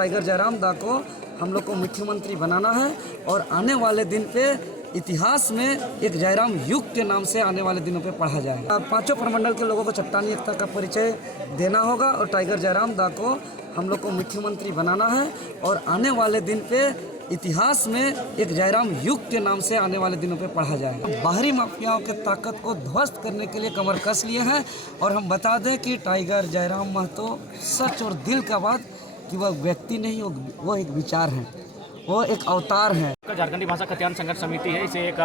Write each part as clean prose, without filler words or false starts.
Tiger Jairam दा को हम लोग को मुख्यमंत्री बनाना है और आने वाले दिन पे इतिहास में एक जयराम युग के नाम से आने वाले दिनों पे पढ़ा जाएगा। पांचों प्रमंडल के लोगों को चट्टानी एकता का परिचय देना होगा और टाइगर जयराम दा को हम लोग को मुख्यमंत्री बनाना है और आने वाले दिन पे इतिहास में एक जयराम युग के नाम से आने वाले दिनों पे पढ़ा जाएगा। बाहरी माफियाओं के ताकत को ध्वस्त करने के लिए कमर कस लिए हैं और हम बता दें कि टाइगर जयराम महतो सच और दिल का बात कि वह व्यक्ति नहीं, वो एक विचार है, वो एक अवतार है। झारखंडी भाषा कल्याण संघर्ष समिति है, इसे एक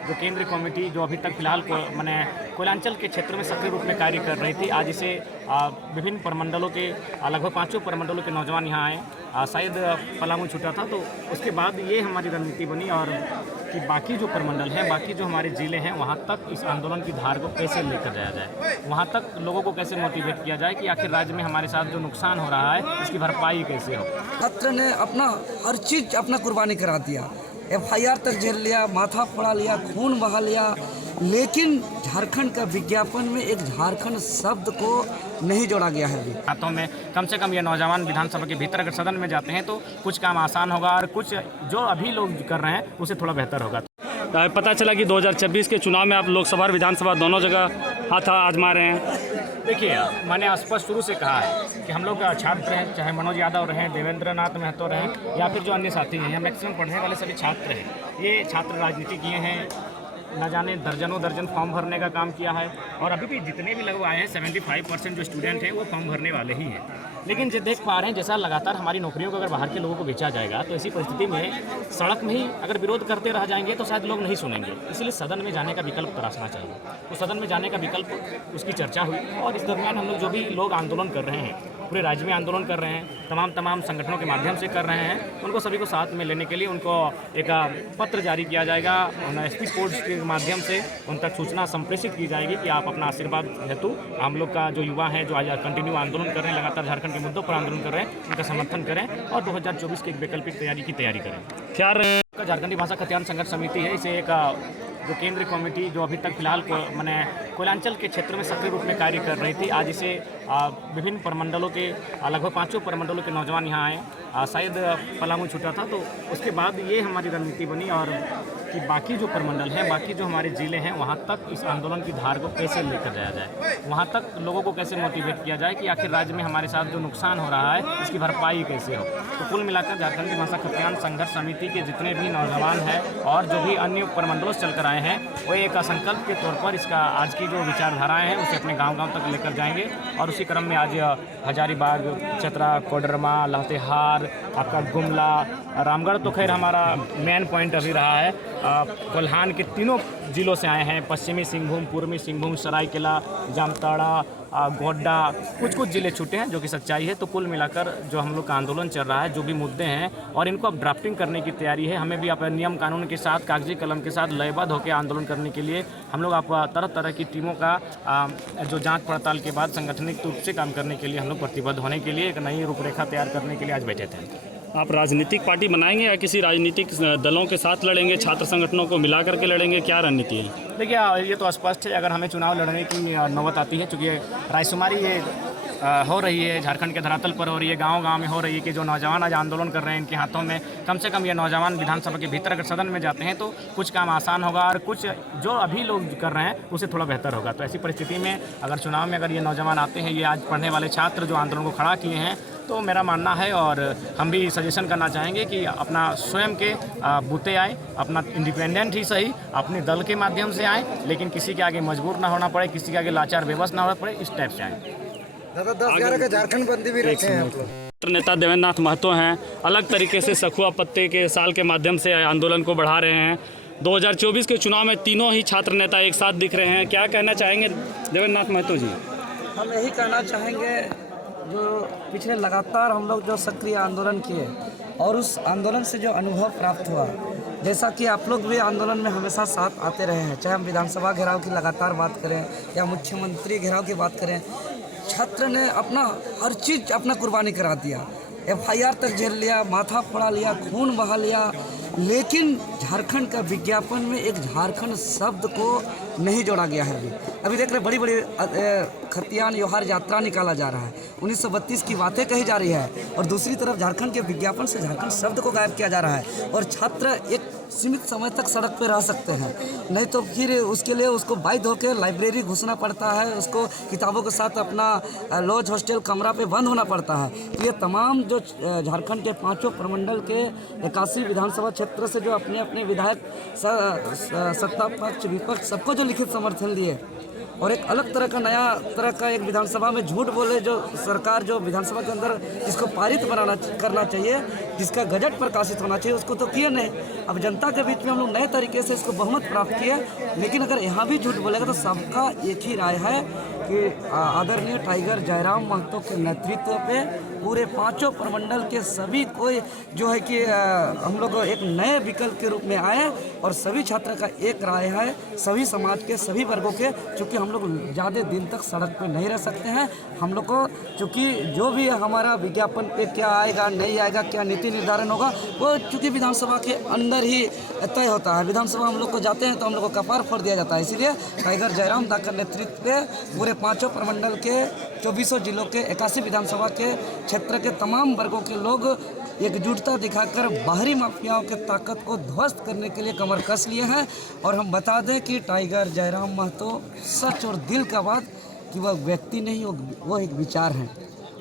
जो केंद्रीय कमेटी जो अभी तक फिलहाल कोयलांचल के क्षेत्र में सक्रिय रूप में कार्य कर रही थी, आज इसे विभिन्न प्रमंडलों के लगभग पांचों प्रमंडलों के नौजवान यहाँ आए। शायद पलामू छूटा था, तो उसके बाद ये हमारी रणनीति बनी और कि बाकी जो प्रमंडल हैं, बाकी जो हमारे ज़िले हैं, वहाँ तक इस आंदोलन की धार को कैसे लेकर जाया जाए, वहाँ तक लोगों को कैसे मोटिवेट किया जाए कि आखिर राज्य में हमारे साथ जो नुकसान हो रहा है इसकी भरपाई कैसे हो। छात्र ने अपना हर चीज़ अपना कुर्बानी करा दिया, FIR तक झेल लिया, माथा फोड़ा लिया, खून बहा लिया, लेकिन झारखंड का विज्ञापन में एक झारखंड शब्द को नहीं जोड़ा गया है। हाथों में कम से कम ये नौजवान विधानसभा के भीतर अगर सदन में जाते हैं तो कुछ काम आसान होगा और कुछ जो अभी लोग कर रहे हैं उसे थोड़ा बेहतर होगा। पता चला कि 2026 के चुनाव में आप लोकसभा और विधानसभा दोनों जगह हाथ आजमा रहे हैं। देखिए, मैंने स्पष्ट शुरू से कहा है कि हम लोग छात्र हैं, चाहे मनोज यादव रहें, देवेंद्र नाथ महतो रहें या फिर जो अन्य साथी हैं, यहाँ मैक्सिमम पढ़ने वाले सभी छात्र हैं। ये छात्र राजनीति किए हैं, न जाने दर्जन फॉर्म भरने का काम किया है और अभी भी जितने भी लोग आए हैं 75% जो स्टूडेंट हैं वो फॉर्म भरने वाले ही हैं। लेकिन जो देख पा रहे हैं जैसा लगातार हमारी नौकरियों को अगर बाहर के लोगों को बेचा जाएगा तो ऐसी परिस्थिति में सड़क में ही अगर विरोध करते रह जाएंगे तो शायद लोग नहीं सुनेंगे। इसलिए सदन में जाने का विकल्प तलाशना चाहिए। तो सदन में जाने का विकल्प उसकी चर्चा हुई और इस दरमियान हम लोग जो भी लोग आंदोलन कर रहे हैं, पूरे राज्य में आंदोलन कर रहे हैं, तमाम संगठनों के माध्यम से कर रहे हैं, उनको सभी को साथ में लेने के लिए उनको एक पत्र जारी किया जाएगा, SP पोर्ट्स के माध्यम से उन तक सूचना संप्रेषित की जाएगी कि आप अपना आशीर्वाद हेतु हम लोग का जो युवा है जो आज कंटिन्यू आंदोलन कर रहे हैं, लगातार झारखंड के मुद्दों पर आंदोलन कर रहे हैं, उनका समर्थन करें और 2024 की एक वैकल्पिक तैयारी करें। क्या झारखंडी भाषा कल्याण संघर्ष समिति है, इसे एक जो केंद्रीय कमेटी जो अभी तक फिलहाल कोयलांचल के क्षेत्र में सक्रिय रूप में कार्य कर रही थी, आज इसे विभिन्न प्रमंडलों के लगभग पांचों प्रमंडलों के नौजवान यहाँ आए। शायद पलामू छूटा था, तो उसके बाद ये हमारी रणनीति बनी और कि बाकी जो प्रमंडल हैं, बाकी जो हमारे ज़िले हैं, वहाँ तक इस आंदोलन की धार को कैसे लेकर जाया जाए, वहाँ तक लोगों को कैसे मोटिवेट किया जाए कि आखिर राज्य में हमारे साथ जो नुकसान हो रहा है इसकी भरपाई कैसे हो। तो कुल मिलाकर झारखंडी भाषा कल्याण संघर्ष समिति के जितने भी नौजवान हैं और जो भी अन्य प्रमंडलों से चलकर आए हैं, वो एक संकल्प के तौर पर इसका आज की जो विचारधाराएँ हैं उसे अपने गाँव तक लेकर जाएंगे और उसी क्रम में आज हजारीबाग, चतरा, कोडरमा, लातेहार, आपका गुमला, रामगढ़ तो खैर हमारा मेन पॉइंट अभी रहा है। कोल्हान के तीनों जिलों से आए हैं, पश्चिमी सिंहभूम, पूर्वी सिंहभूम, सरायकेला, जामताड़ा, गोड्डा, कुछ ज़िले छूटे हैं जो कि सच्चाई है। तो कुल मिलाकर जो हम लोग का आंदोलन चल रहा है, जो भी मुद्दे हैं और इनको अब ड्राफ्टिंग करने की तैयारी है। हमें भी अपने नियम कानून के साथ, कागजी कलम के साथ लयबद्ध होकर आंदोलन करने के लिए हम लोग आप तरह की टीमों का जो जांच पड़ताल के बाद संगठनिक रूप से काम करने के लिए हम लोग प्रतिबद्ध होने के लिए एक नई रूपरेखा तैयार करने के लिए आज बैठे थे। आप राजनीतिक पार्टी बनाएंगे या किसी राजनीतिक दलों के साथ लड़ेंगे, छात्र संगठनों को मिला करके लड़ेंगे, क्या रणनीति है? देखिए, ये तो स्पष्ट है, अगर हमें चुनाव लड़ने की नौबत आती है, चूँकि रायशुमारी ये हो रही है झारखंड के धरातल पर हो रही है, गांव में हो रही है कि जो नौजवान आज आंदोलन कर रहे हैं इनके हाथों में कम से कम ये नौजवान विधानसभा के भीतर अगर सदन में जाते हैं तो कुछ काम आसान होगा और कुछ जो अभी लोग कर रहे हैं उसे थोड़ा बेहतर होगा। तो ऐसी परिस्थिति में अगर चुनाव में अगर ये नौजवान आते हैं, ये आज पढ़ने वाले छात्र जो आंदोलन को खड़ा किए हैं, तो मेरा मानना है और हम भी सजेशन करना चाहेंगे कि अपना स्वयं के बूते आए, अपना इंडिपेंडेंट ही सही, अपने दल के माध्यम से आए, लेकिन किसी के आगे मजबूर ना होना पड़े, किसी के आगे लाचार बेबस ना होना पड़े, इस टाइप से आए। 10-11 का झारखंड बंदी भी रखे हैं। नेता देवेंद्र नाथ महतो हैं, अलग तरीके से सखुआ पत्ते के साल के माध्यम से आंदोलन को बढ़ा रहे हैं। 2024 के चुनाव में तीनों ही छात्र नेता एक साथ दिख रहे हैं, क्या कहना चाहेंगे देवेंद्र नाथ महतो जी? हम यही कहना चाहेंगे, जो पिछले लगातार हम लोग जो सक्रिय आंदोलन किए और उस आंदोलन से जो अनुभव प्राप्त हुआ, जैसा कि आप लोग भी आंदोलन में हमेशा साथ आते रहे हैं, चाहे हम विधानसभा घेराव की लगातार बात करें या मुख्यमंत्री घेराव की बात करें, छात्र ने अपना हर चीज़ अपना कुर्बानी करा दिया, FIR तक झेल लिया, माथा फोड़ा लिया, खून बहा लिया, लेकिन झारखंड का विज्ञापन में एक झारखंड शब्द को नहीं जोड़ा गया है। अभी देख रहे बड़ी बड़ी खतियान योहार यात्रा निकाला जा रहा है, 1932 की बातें कही जा रही है, और दूसरी तरफ झारखंड के विज्ञापन से झारखंड शब्द को गायब किया जा रहा है। और छात्र एक सीमित समय तक सड़क पर रह सकते हैं, नहीं तो फिर उसके लिए उसको बाध्य होकर लाइब्रेरी घुसना पड़ता है, उसको किताबों के साथ अपना लॉज हॉस्टल कमरा पे बंद होना पड़ता है। तो ये तमाम जो झारखंड के 5 प्रमंडल के 81 विधानसभा क्षेत्र से जो अपने अपने विधायक सत्ता पक्ष विपक्ष सबको जो लिखित समर्थन दिए, और एक अलग तरह का नया तरह का एक विधानसभा में झूठ बोले जो सरकार जो विधानसभा के अंदर जिसको पारित करना चाहिए, जिसका गजट प्रकाशित होना चाहिए, उसको तो किए नहीं। अब जनता के बीच में हम लोग नए तरीके से इसको बहुमत प्राप्त किए, लेकिन अगर यहाँ भी झूठ बोलेगा तो सबका एक ही राय है कि आदरणीय टाइगर जयराम महतो के नेतृत्व पे पूरे 5 प्रमंडल के सभी कोई जो है कि हम लोग एक नए विकल्प के रूप में आए, और सभी छात्र का एक राय है, सभी समाज के सभी वर्गों के, चूँकि हम लोग ज़्यादा दिन तक सड़क पे नहीं रह सकते हैं। हम लोग को चूँकि जो भी हमारा विज्ञापन पे क्या आएगा नहीं आएगा, क्या नीति निर्धारण होगा, वो चूँकि विधानसभा के अंदर ही तय होता है। विधानसभा हम लोग को जाते हैं तो हम लोग को कपार फोड़ दिया जाता है। इसीलिए टाइगर जयराम दा के नेतृत्व पे पूरे 5 प्रमंडल के 24 जिलों के 81 विधानसभा के क्षेत्र के तमाम वर्गों के लोग एकजुटता दिखाकर बाहरी माफियाओं के ताकत को ध्वस्त करने के लिए कमर कस लिए हैं। और हम बता दें कि टाइगर जयराम महतो सच और दिल का बात कि वह व्यक्ति नहीं, वो एक विचार है,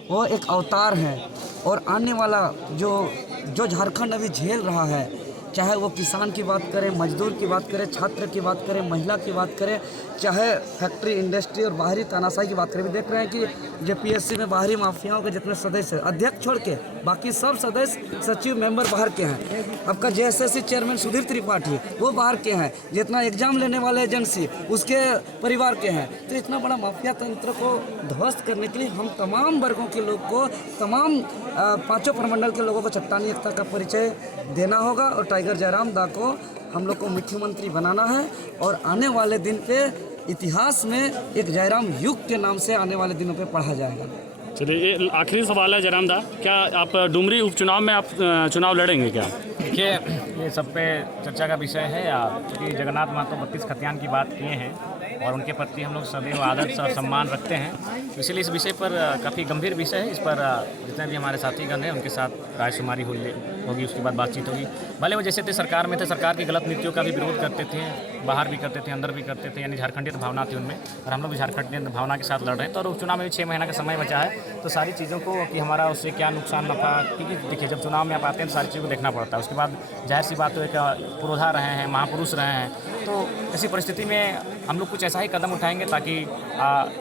वो एक अवतार है। और आने वाला जो झारखंड अभी झेल रहा है, चाहे वो किसान की बात करें, मजदूर की बात करें, छात्र की बात करें, महिला की बात करें, चाहे फैक्ट्री इंडस्ट्री और बाहरी तानाशाही की बात करें, भी देख रहे हैं कि जेपीएससी में बाहरी माफियाओं के जितने सदस्य, अध्यक्ष छोड़ के बाकी सब सदस्य सचिव मेंबर बाहर के हैं। आपका जेएसएससी चेयरमैन सुधीर त्रिपाठी वो बाहर के हैं, जितना एग्जाम लेने वाले एजेंसी उसके परिवार के हैं। तो इतना बड़ा माफिया तंत्र को ध्वस्त करने के लिए हम तमाम वर्गों के लोग को, तमाम 5 प्रमंडल के लोगों को चट्टानी एकता का परिचय देना होगा, और टाइगर जयराम दा को हम लोग को मुख्यमंत्री बनाना है। और आने वाले दिन पे इतिहास में एक जयराम युग के नाम से आने वाले दिनों पे पढ़ा जाएगा। चलिए, ये आखिरी सवाल है जयराम दा, क्या आप डुमरी उपचुनाव में आप चुनाव लड़ेंगे क्या? देखिए, ये सब पे चर्चा का विषय है। क्योंकि जगन्नाथ महतो 32 खतियान की बात किए हैं और उनके प्रति हम लोग सदैव आदर और सम्मान रखते हैं, तो इसलिए इस विषय पर काफ़ी गंभीर विषय है। इस पर जितने भी हमारे साथीगण हैं उनके साथ रायशुमारी होगी, उसके बाद बातचीत होगी। भले वो जैसे थे सरकार में थे, सरकार की गलत नीतियों का भी विरोध करते थे, बाहर भी करते थे, अंदर भी करते थे, यानी झारखंडियत भावना थी उनमें, और हम लोग भी झारखंडियत भावना के साथ लड़ रहे हैं। तो और उपचुनाव में भी 6 महीना का समय बचा है, तो सारी चीज़ों को कि हमारा उससे क्या नुकसान नफा, क्योंकि देखिए जब चुनाव में आप आते हैं तो सारी चीज़ों को देखना पड़ता है। उसके बाद जाहिर सी बात, तो एक पुरोधा रहे हैं, महापुरुष रहे हैं, तो ऐसी परिस्थिति में हम लोग कुछ ऐसा ही कदम उठाएंगे ताकि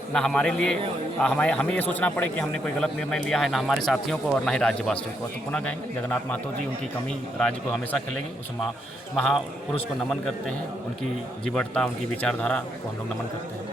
ना हमारे लिए हमें ये सोचना पड़े कि हमने कोई गलत निर्णय लिया है, ना हमारे साथियों को और ना ही राज्यवासियों को। तो पुनः कहेंगे जगन्नाथ महतो जी, उनकी कमी राज्य को हमेशा खिलेगी। उस महापुरुष को नमन करते हैं, उनकी जीवटता, उनकी विचारधारा को हम लोग नमन करते हैं।